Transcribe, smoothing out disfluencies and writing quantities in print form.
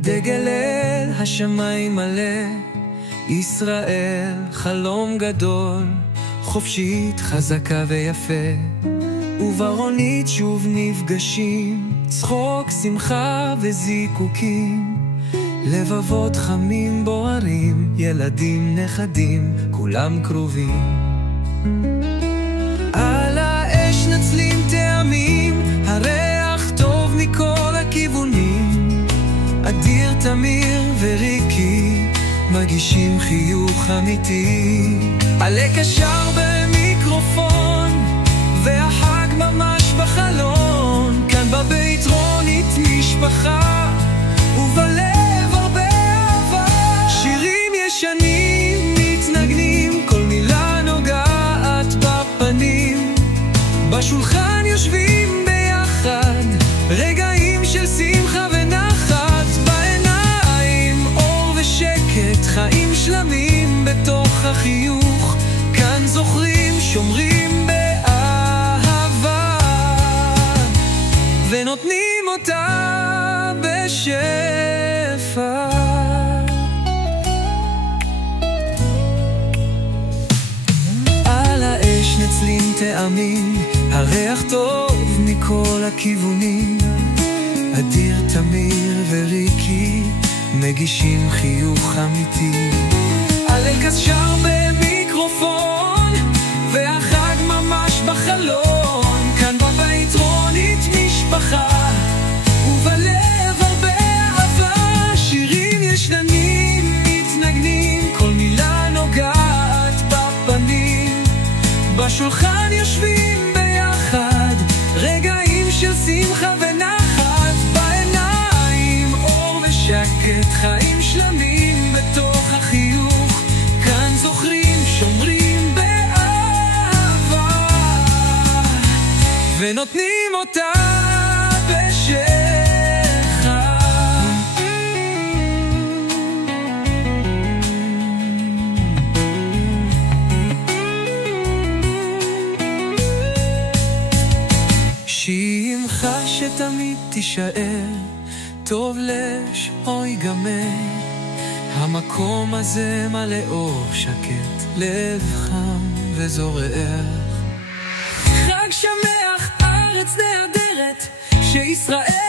הדגל אל השמיים מלא, ישראל חלום גדול, חופשית חזקה ויפה, וברונית שוב נפגשים, צחוק, שמחה וזיקוקים, לבבות חמים בוערים, ילדים נכדים, כולם קרובים. על האש נצלים טעמים, הריח טוב מכל הכיוונים, אדיר, תמיר וריקי מגישים חיוך אמיתי. עלה קשר במיקרופון והחג ממש בחלון, כאן בבית רונית משפחה ובלב הרבה אהבה. שירים ישנים מתנגנים, כל מילה נוגעת בפנים, בשולחן יושבים ביחד, רגעים של שמחה ונחת, בעיניים אור ושקט, חיים שלמים בתוך החיוך, כאן זוכרים, שומרים באהבה ונותנים אותה בשפע. על האש נצלים טעמים, הריח טוב מכל הכיוונים, אדיר, תמיר וריקי מגישים חיוך אמיתי. הלקס שר במיקרופון והחג ממש בחלון, כאן בבית רונית משפחה ובלב הרבה אהבה. שירים ישנים מתנגנים, כל מילה נוגעת בפנים, בשולחן יושבים ביחד, רגעים של שמחה ונחת, בעיניים אור ושקט, חיים שלמים בתוך החיוך, כאן זוכרים, שומרים באהבה ונותנים אותה בשפע. שמחה שתמיד תישאר, טוב לש או ייגמר, המקום הזה מלא אור שקט, לב חם וזורח. חג שמח, ארץ נהדרת, שישראל